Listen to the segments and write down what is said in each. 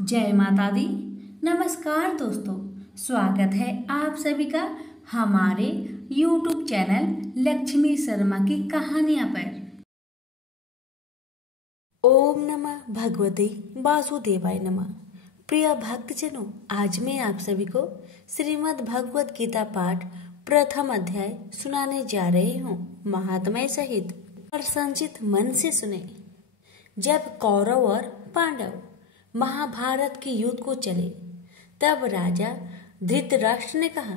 जय माता दी। नमस्कार दोस्तों, स्वागत है आप सभी का हमारे YouTube चैनल लक्ष्मी शर्मा की कहानियां पर। ओम नमः भगवते वासुदेवाय नमः। प्रिय भक्तजनों, आज मैं आप सभी को श्रीमद् भगवत गीता पाठ प्रथम अध्याय सुनाने जा रही हूँ, महात्म्य सहित और संचित मन से सुने। जब कौरव और पांडव महाभारत के युद्ध को चले, तब राजा धृतराष्ट्र ने कहा,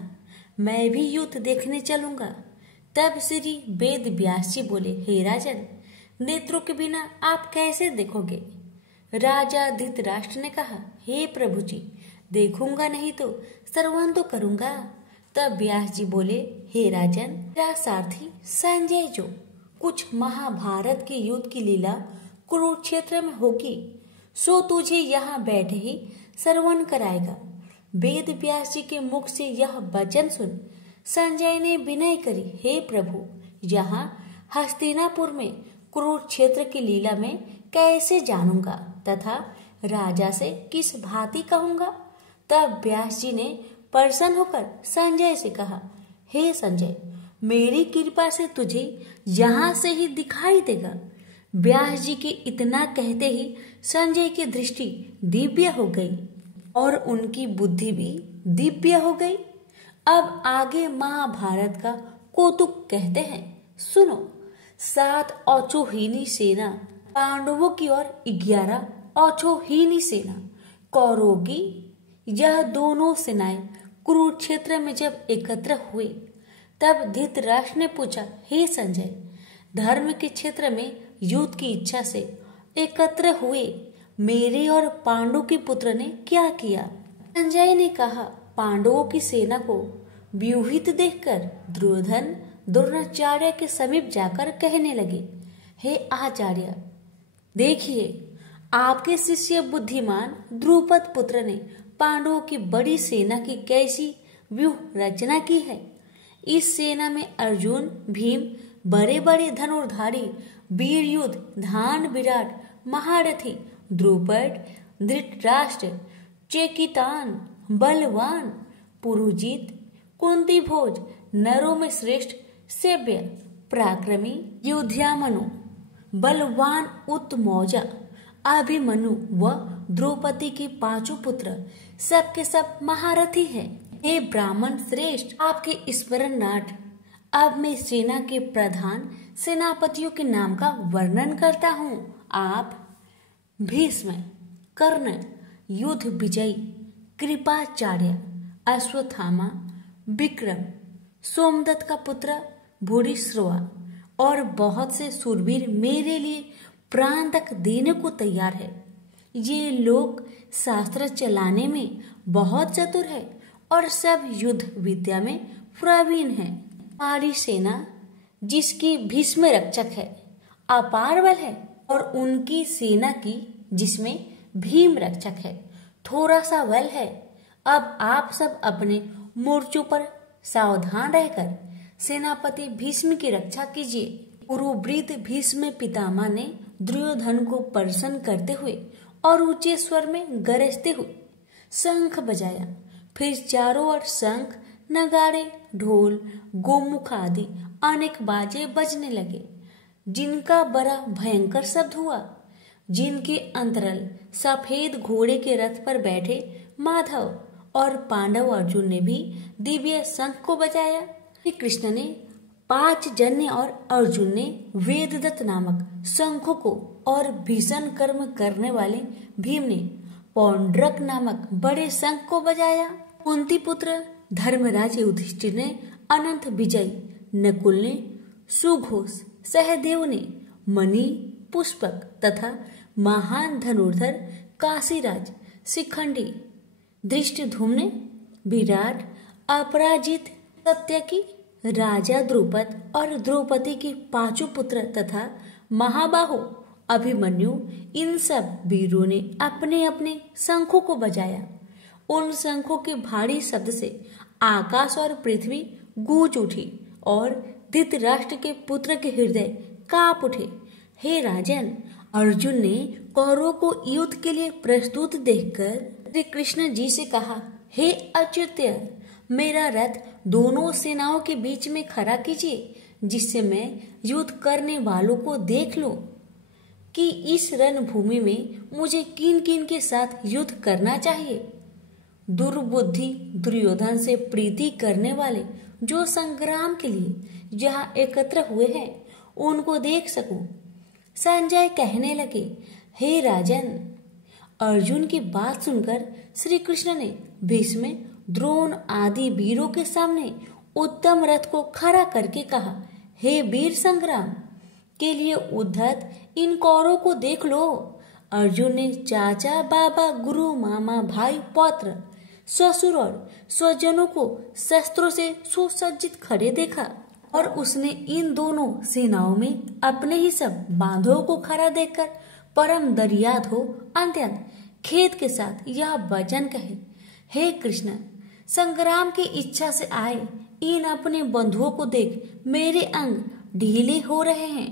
मैं भी युद्ध देखने चलूंगा। तब श्री वेद व्यास जी बोले, हे राजन, नेत्रों के बिना आप कैसे देखोगे? राजा धृतराष्ट्र ने कहा, हे प्रभु जी, देखूंगा नहीं तो श्रवण तो करूंगा। तब व्यास जी बोले, हे राजन, तेरा सारथी संजय जो कुछ महाभारत के युद्ध की लीला कुरुक्षेत्र में होगी, सो तुझे यहाँ बैठे ही श्रवण कराएगा। वेद व्यास जी के मुख से यह वचन सुन संजय ने विनय करी, हे प्रभु, यहाँ हस्तिनापुर में कुरुक्षेत्र की लीला में कैसे जानूंगा तथा राजा से किस भांति कहूंगा? तब व्यास जी ने प्रसन्न होकर संजय से कहा, हे संजय, मेरी कृपा से तुझे यहाँ से ही दिखाई देगा। व्यास जी के इतना कहते ही संजय की दृष्टि दिव्य हो गई और उनकी बुद्धि भी दिव्य हो गई। अब आगे महाभारत का कौतुक कहते हैं, सुनो। 7 औचोहीनी सेना पांडवों की और 11 औचोहीनी सेना कौरवों की। यह दोनों सेनाएं कुरुक्षेत्र में जब एकत्र हुए, तब धृतराष्ट्र ने पूछा, हे संजय, धर्म के क्षेत्र में युद्ध की इच्छा से एकत्र हुए मेरे और पांडु के पुत्र ने क्या किया? संजय ने कहा, पांडवों की सेना को व्यूहित देखकर दुर्योधन द्रोणाचार्य के समीप जाकर कहने लगे, हे आचार्य, देखिए, आपके शिष्य बुद्धिमान द्रुपद पुत्र ने पांडवों की बड़ी सेना की कैसी व्यूह रचना की है। इस सेना में अर्जुन, भीम, बड़े बड़े धनुर्धारी, वीर युद्ध, धान विराट, महारथी, द्रुपद, धृतराष्ट्र, चेकितान, बलवान, पुरुजित, कुंती भोज, नरों में श्रेष्ठ, सेव्य, पराक्रमी, योद्धामनु, बलवान उत्तमौजा, अभिमन्यु व द्रौपदी के 5 पुत्र सबके सब महारथी हैं। हे ब्राह्मण श्रेष्ठ, आपके स्मरणार्थ अब मैं सेना के प्रधान सेनापतियों के नाम का वर्णन करता हूँ। आप भीष्म, कर्ण, युद्ध विजयी, कृपाचार्य, अश्वत्थामा, विक्रम, सोमदत्त का पुत्र भूरिश्रवा और बहुत से शूरवीर मेरे लिए प्राण तक देने को तैयार है। ये लोग शास्त्र चलाने में बहुत चतुर है और सब युद्ध विद्या में प्रवीण है। हमारी सेना, जिसकी भीष्म रक्षक है, अपार बल है, और उनकी सेना की, जिसमें भीम रक्षक है, थोड़ा सा बल है। अब आप सब अपने मोर्चों पर सावधान रहकर सेनापति भीष्म की रक्षा कीजिए। कुरुवृत्त भीष्म पितामह ने दुर्योधन को प्रसन्न करते हुए और ऊंचे स्वर में गरजते हुए शंख बजाया। फिर चारों ओर शंख, नगाड़े, ढोल, गोमुख आदि अनेक बाजे बजने लगे, जिनका बड़ा भयंकर शब्द हुआ। जिनके अंतरल सफेद घोड़े के रथ पर बैठे माधव और पांडव अर्जुन ने भी दिव्य शंख को बजाया। श्री कृष्ण ने 5 जन्य और अर्जुन ने वेददत्त नामक शंखों को, और भीषण कर्म करने वाले भीम ने पौंड्रक नामक बड़े शंख को बजाया। कुंती पुत्र धर्मराज युधिष्ठिर ने अनंत विजय, नकुल ने सुघोष, सहदेव ने मणि पुष्पक तथा महान धनुर्धर काशीराज, शिखंडी, धृष्टद्युम्न ने विराट, अपराजित, सत्यकी, राजा द्रुपद और द्रौपदी के 5 पुत्र तथा महाबाहु अभिमन्यु, इन सब वीरों ने अपने अपने शंखों को बजाया। उन शंखों के भारी शब्द से आकाश और पृथ्वी गूंज उठी और धृतराष्ट्र के पुत्र के हृदय कांप उठे। हे राजन, अर्जुन ने कौरवों को युद्ध के लिए प्रस्तुत देखकर श्री कृष्ण जी से कहा, हे अच्युत्य, मेरा रथ दोनों सेनाओं के बीच में खड़ा कीजिए, जिससे मैं युद्ध करने वालों को देख लूं कि इस रणभूमि में मुझे किन किन के साथ युद्ध करना चाहिए। दुर्बुद्धि दुर्योधन से प्रीति करने वाले जो संग्राम के लिए यहाँ एकत्र हुए हैं, उनको देख सकूं। संजय कहने लगे, हे राजन। अर्जुन की बात सुनकर श्री कृष्ण ने भीष्म, द्रोण आदि वीरों के सामने उत्तम रथ को खड़ा करके कहा, हे वीर संग्राम के लिए उद्धत इन कौरवों को देख लो। अर्जुन ने चाचा, बाबा, गुरु, मामा, भाई, पौत्र, ससुर और स्वजनों को शस्त्रों से सुसज्जित खड़े देखा और उसने इन दोनों सेनाओं में अपने ही सब बांधवों को खड़ा देखकर परम दर्याद हो अत्यंत खेद के साथ यह वचन कहे, हे कृष्ण, संग्राम की इच्छा से आए इन अपने बंधुओं को देख मेरे अंग ढीले हो रहे हैं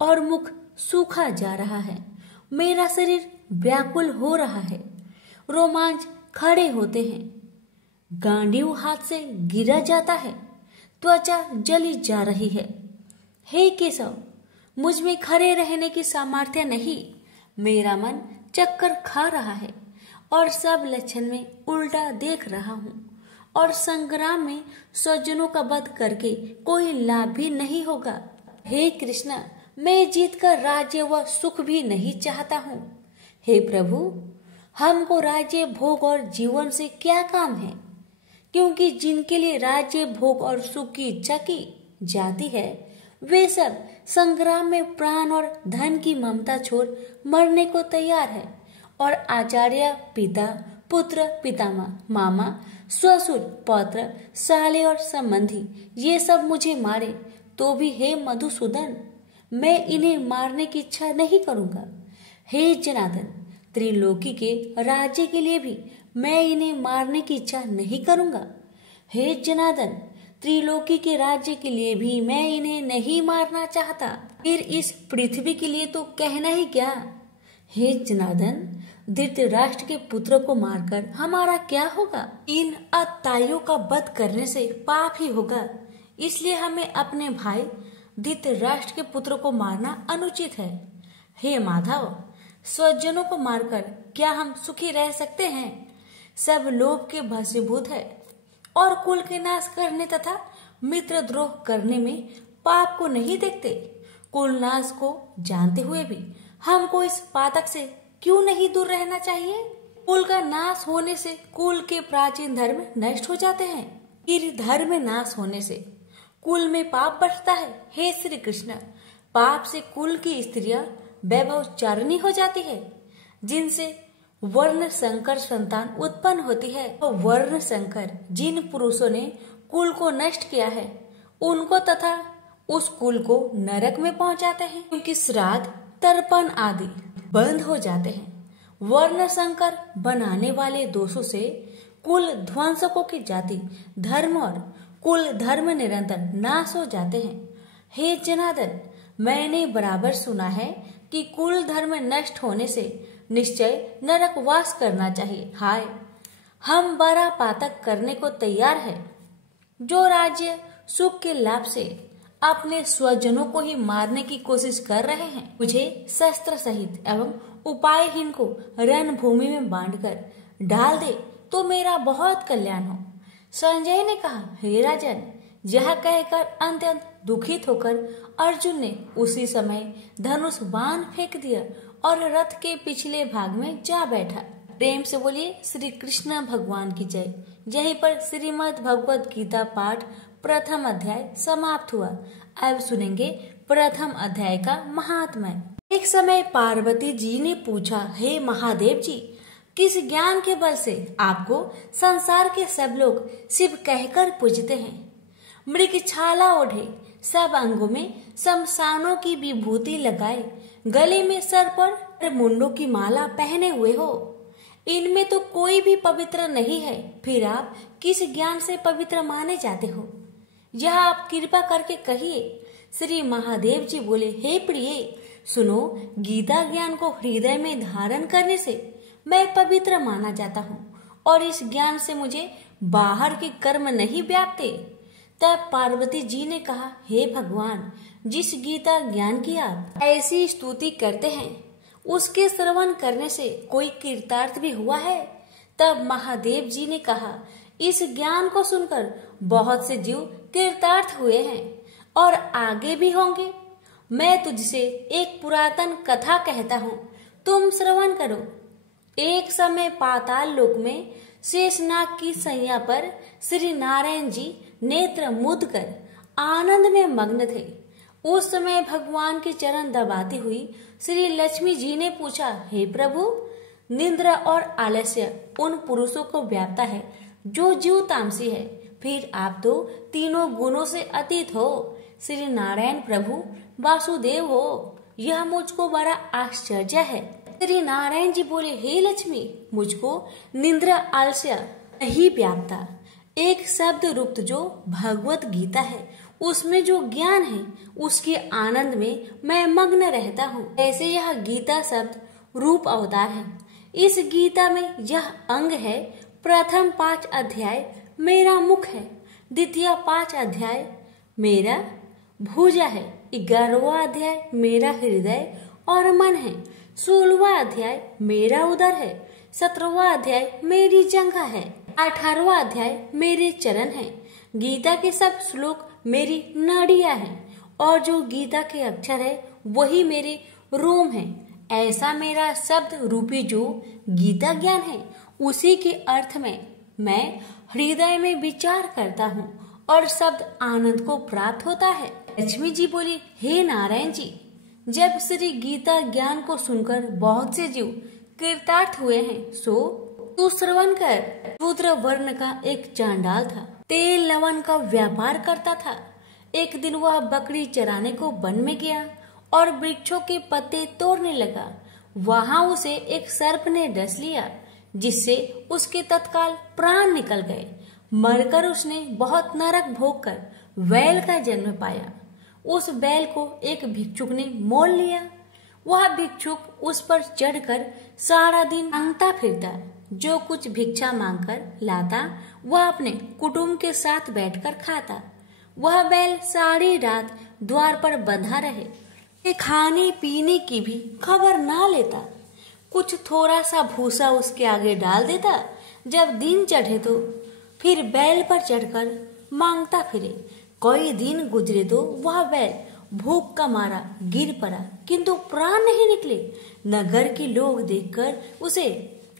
और मुख सूखा जा रहा है। मेरा शरीर व्याकुल हो रहा है, रोमांच खड़े होते हैं, गांडीव हाथ से गिरा जाता है, त्वचा जली जा रही है। हे केशव, मुझ में खड़े रहने की सामर्थ्य नहीं, मेरा मन चक्कर खा रहा है और सब लक्षण में उल्टा देख रहा हूँ और संग्राम में स्वजनों का वध करके कोई लाभ भी नहीं होगा। हे कृष्ण, मैं जीतकर राज्य व सुख भी नहीं चाहता हूँ। हे प्रभु, हमको राज्य भोग और जीवन से क्या काम है, क्योंकि जिनके लिए राज्य भोग और सुख की इच्छा की जाती है वे सब संग्राम में प्राण और धन की ममता छोड़ मरने को तैयार है। और आचार्य, पिता, पुत्र, पितामह, मामा, ससुर, पौत्र, साले और संबंधी ये सब मुझे मारे तो भी हे मधुसूदन, मैं इन्हें मारने की इच्छा नहीं करूंगा। हे जनार्दन, त्रिलोकी के राज्य के लिए भी मैं इन्हें मारने की इच्छा नहीं करूंगा। हे जनार्दन, त्रिलोकी के राज्य के लिए भी मैं इन्हें नहीं मारना चाहता, फिर इस पृथ्वी के लिए तो कहना ही क्या। हे जनार्दन, धृतराष्ट्र के पुत्र को मारकर हमारा क्या होगा? इन अत्यायों का वध करने से पाप ही होगा, इसलिए हमें अपने भाई धृतराष्ट्र के पुत्र को मारना अनुचित है। हे माधव, स्वजनों को मारकर क्या हम सुखी रह सकते हैं? सब लोभ के वशीभूत है और कुल के नाश करने तथा मित्र द्रोह करने में पाप को नहीं देखते। कुल नाश को जानते हुए भी हमको इस पातक से क्यों नहीं दूर रहना चाहिए? कुल का नाश होने से कुल के प्राचीन धर्म नष्ट हो जाते हैं, फिर धर्म नाश होने से कुल में पाप बढ़ता है। हे श्री कृष्ण, पाप से कुल की स्त्रियां वैभवचारिणी हो जाती है, जिनसे वर्ण संकर संतान उत्पन्न होती है। तो वर्ण संकर जिन पुरुषों ने कुल को नष्ट किया है उनको तथा उस कुल को नरक में पहुंचाते हैं, क्योंकि श्राद्ध, तर्पण आदि बंद हो जाते हैं। वर्ण संकर बनाने वाले दोषों से कुल ध्वंसकों की जाति, धर्म और कुल धर्म निरंतर नाश हो जाते हैं। हे जनार्दन, मैंने बराबर सुना है कि कुल धर्म नष्ट होने से निश्चय नरक वास करना चाहिए। हाय, हम बड़ा पातक करने को तैयार है, जो राज्य सुख के लाभ से अपने स्वजनों को ही मारने की कोशिश कर रहे हैं। मुझे शस्त्र सहित एवं उपायहीन को रणभूमि में बांधकर डाल दे तो मेरा बहुत कल्याण हो। संजय ने कहा, हे राजन, यह कहकर अत्यंत दुखित होकर अर्जुन ने उसी समय धनुष बाण फेंक दिया और रथ के पिछले भाग में जा बैठा। प्रेम से बोलिए श्री कृष्ण भगवान की जय। यहीं पर श्रीमद् भगवद गीता पाठ प्रथम अध्याय समाप्त हुआ। अब सुनेंगे प्रथम अध्याय का महात्म्य। एक समय पार्वती जी ने पूछा, हे महादेव जी, किस ज्ञान के बल से आपको संसार के सब लोग शिव कहकर पूजते हैं? मृग छाला ओढ़े, सब अंगों में शमशानों की विभूति लगाए, गले में सर पर मुंडों की माला पहने हुए हो, इनमें तो कोई भी पवित्र नहीं है, फिर आप किस ज्ञान से पवित्र माने जाते हो? यह आप कृपा करके कहिए। श्री महादेव जी बोले, हे प्रिय, सुनो, गीता ज्ञान को हृदय में धारण करने से मैं पवित्र माना जाता हूँ और इस ज्ञान से मुझे बाहर के कर्म नहीं व्यापते। तब पार्वती जी ने कहा, हे भगवान, जिस गीता ज्ञान की आप ऐसी स्तुति करते हैं उसके श्रवण करने से कोई कृतार्थ भी हुआ है? तब महादेव जी ने कहा, इस ज्ञान को सुनकर बहुत से जीव कृतार्थ हुए हैं और आगे भी होंगे। मैं तुझसे एक पुरातन कथा कहता हूँ, तुम श्रवण करो। एक समय पाताल लोक में शेषनाग की सैया पर श्री नारायण जी नेत्र मूंद कर आनंद में मग्न थे। उस समय भगवान के चरण दबाती हुई श्री लक्ष्मी जी ने पूछा, हे प्रभु, निद्रा और आलस्य उन पुरुषों को व्यापता है जो जीव तामसी है, फिर आप तो तीनों गुणों से अतीत हो, श्री नारायण प्रभु वासुदेव हो, यह मुझको बड़ा आश्चर्य है। श्री नारायण जी बोले, हे लक्ष्मी, मुझको निद्रा आलस्य नहीं व्यापता। एक शब्द रूप जो भगवत गीता है उसमें जो ज्ञान है उसके आनंद में मैं मग्न रहता हूँ। ऐसे यह गीता शब्द रूप अवतार है। इस गीता में यह अंग है, प्रथम 5 अध्याय मेरा मुख है, द्वितीय 5 अध्याय मेरा भुजा है, 11वां अध्याय मेरा हृदय और मन है, 16वां अध्याय मेरा उदर है, 17वां अध्याय मेरी जंघा है, 18वां अध्याय मेरे चरण है। गीता के सब श्लोक मेरी नाड़ियां हैं और जो गीता के अक्षर है वही मेरे रोम है। ऐसा मेरा शब्द रूपी जो गीता ज्ञान है उसी के अर्थ में मैं हृदय में विचार करता हूँ और शब्द आनंद को प्राप्त होता है। लक्ष्मी जी बोली, हे नारायण जी, जब श्री गीता ज्ञान को सुनकर बहुत से जीव कृतार्थ हुए हैं सो तू श्रवण कर। शूद्र वर्ण का एक चांडाल था, तेल लवण का व्यापार करता था। एक दिन वह बकरी चराने को वन में गया और वृक्षों के पत्ते तोड़ने लगा। वहां उसे एक सर्प ने डस लिया जिससे उसके तत्काल प्राण निकल गए। मरकर उसने बहुत नरक भोग कर बैल का जन्म पाया। उस बैल को एक भिक्षुक ने मोल लिया। वह भिक्षुक उस पर चढ़कर सारा दिन मांगता फिरता। जो कुछ भिक्षा मांगकर लाता वह अपने कुटुंब के साथ बैठकर खाता। वह बैल सारी रात द्वार पर बंधा रहे, खाने पीने की भी खबर ना लेता। कुछ थोड़ा सा भूसा उसके आगे डाल देता। जब दिन चढ़े तो फिर बैल पर चढ़कर मांगता फिरे। कई दिन गुजरे तो वह बैल भूख का मारा गिर पड़ा, किंतु प्राण नहीं निकले। नगर के लोग देखकर उसे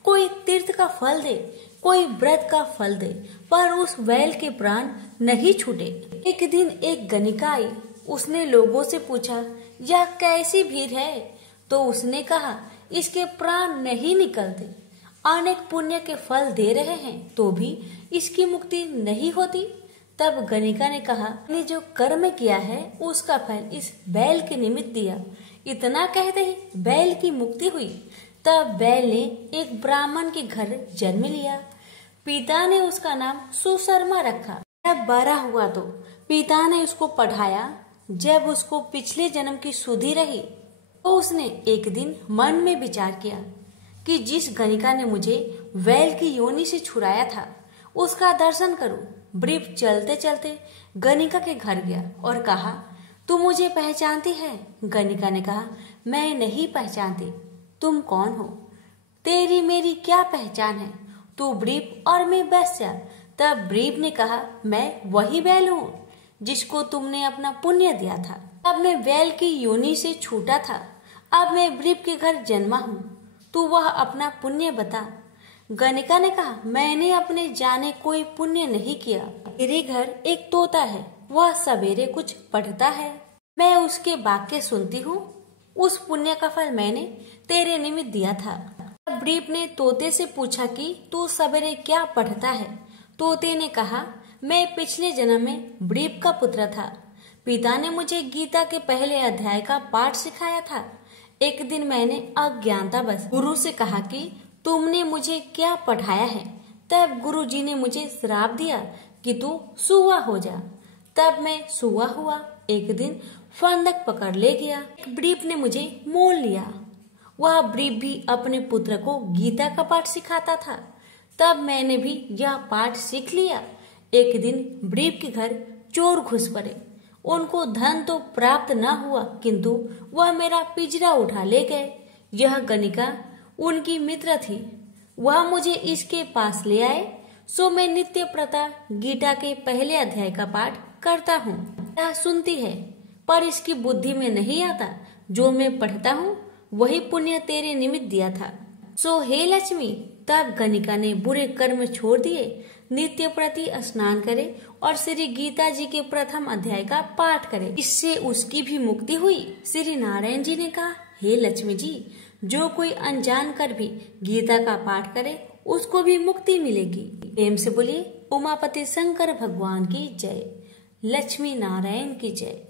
कोई तीर्थ का फल दे, कोई व्रत का फल दे, पर उस बैल के प्राण नहीं छूटे। एक दिन एक गणिका आई। उसने लोगों से पूछा, यह कैसी भीड़ है? तो उसने कहा, इसके प्राण नहीं निकलते, अनेक पुण्य के फल दे रहे हैं तो भी इसकी मुक्ति नहीं होती। तब गणिका ने कहा, ने जो कर्म किया है उसका फल इस बैल के निमित्त दिया। इतना कहते ही बैल की मुक्ति हुई। तब बैल ने एक ब्राह्मण के घर जन्म लिया। पिता ने उसका नाम सुशर्मा रखा। जब बड़ा हुआ तो पिता ने उसको पढ़ाया। जब उसको पिछले जन्म की सुधि रही तो उसने एक दिन मन में विचार किया कि जिस गणिका ने मुझे बैल की योनि से छुड़ाया था उसका दर्शन करूं। वृप चलते चलते गणिका के घर गया और कहा, तू मुझे पहचानती है? गणिका ने कहा, मैं नहीं पहचानती। तुम कौन हो? तेरी मेरी क्या पहचान है? तू वृप और मैं वैश्या। तब वृप ने कहा, मैं वही बैल हूँ जिसको तुमने अपना पुण्य दिया था। अब मैं बैल की योनि से छूटा था, अब मैं वृप के घर जन्मा हूँ। तू वह अपना पुण्य बता। गणिका ने कहा, मैंने अपने जाने कोई पुण्य नहीं किया। मेरे घर एक तोता है, वह सवेरे कुछ पढ़ता है, मैं उसके वाक्य सुनती हूँ। उस पुण्य का फल मैंने तेरे निमित्त दिया था। तब वृप ने तोते से पूछा कि तू सवेरे क्या पढ़ता है? तोते ने कहा, मैं पिछले जन्म में वृप का पुत्र था। पिता ने मुझे गीता के पहले अध्याय का पाठ सिखाया था। एक दिन मैंने अज्ञानतावश गुरु से कहा कि तुमने मुझे क्या पढ़ाया है। तब गुरु जी ने मुझे श्राप दिया कि तू सूआ हो जा। तब मैं सूआ हुआ। एक दिन फंदक पकड़ ले गया। ब्रीफ ने मुझे मोल लिया। वह ब्रीफ भी अपने पुत्र को गीता का पाठ सिखाता था। तब मैंने भी यह पाठ सीख लिया। एक दिन ब्रीफ के घर चोर घुस पड़े। उनको धन तो प्राप्त न हुआ, किंतु वह मेरा पिंजरा उठा ले गए। यह गणिका उनकी मित्र थी। वह मुझे इसके पास ले आए, सो मैं नित्य प्रता गीता के पहले अध्याय का पाठ करता हूँ। यह सुनती है, पर इसकी बुद्धि में नहीं आता। जो मैं पढ़ता हूँ वही पुण्य तेरे निमित्त दिया था। सो हे लक्ष्मी, तब गणिका ने बुरे कर्म छोड़ दिए, नित्य प्रति स्नान करे और श्री गीता जी के प्रथम अध्याय का पाठ करे। इससे उसकी भी मुक्ति हुई। श्री नारायण जी ने कहा, हे लक्ष्मी जी, जो कोई अनजान कर भी गीता का पाठ करे उसको भी मुक्ति मिलेगी। प्रेम से बोलिए उमापति शंकर भगवान की जय। लक्ष्मी नारायण की जय।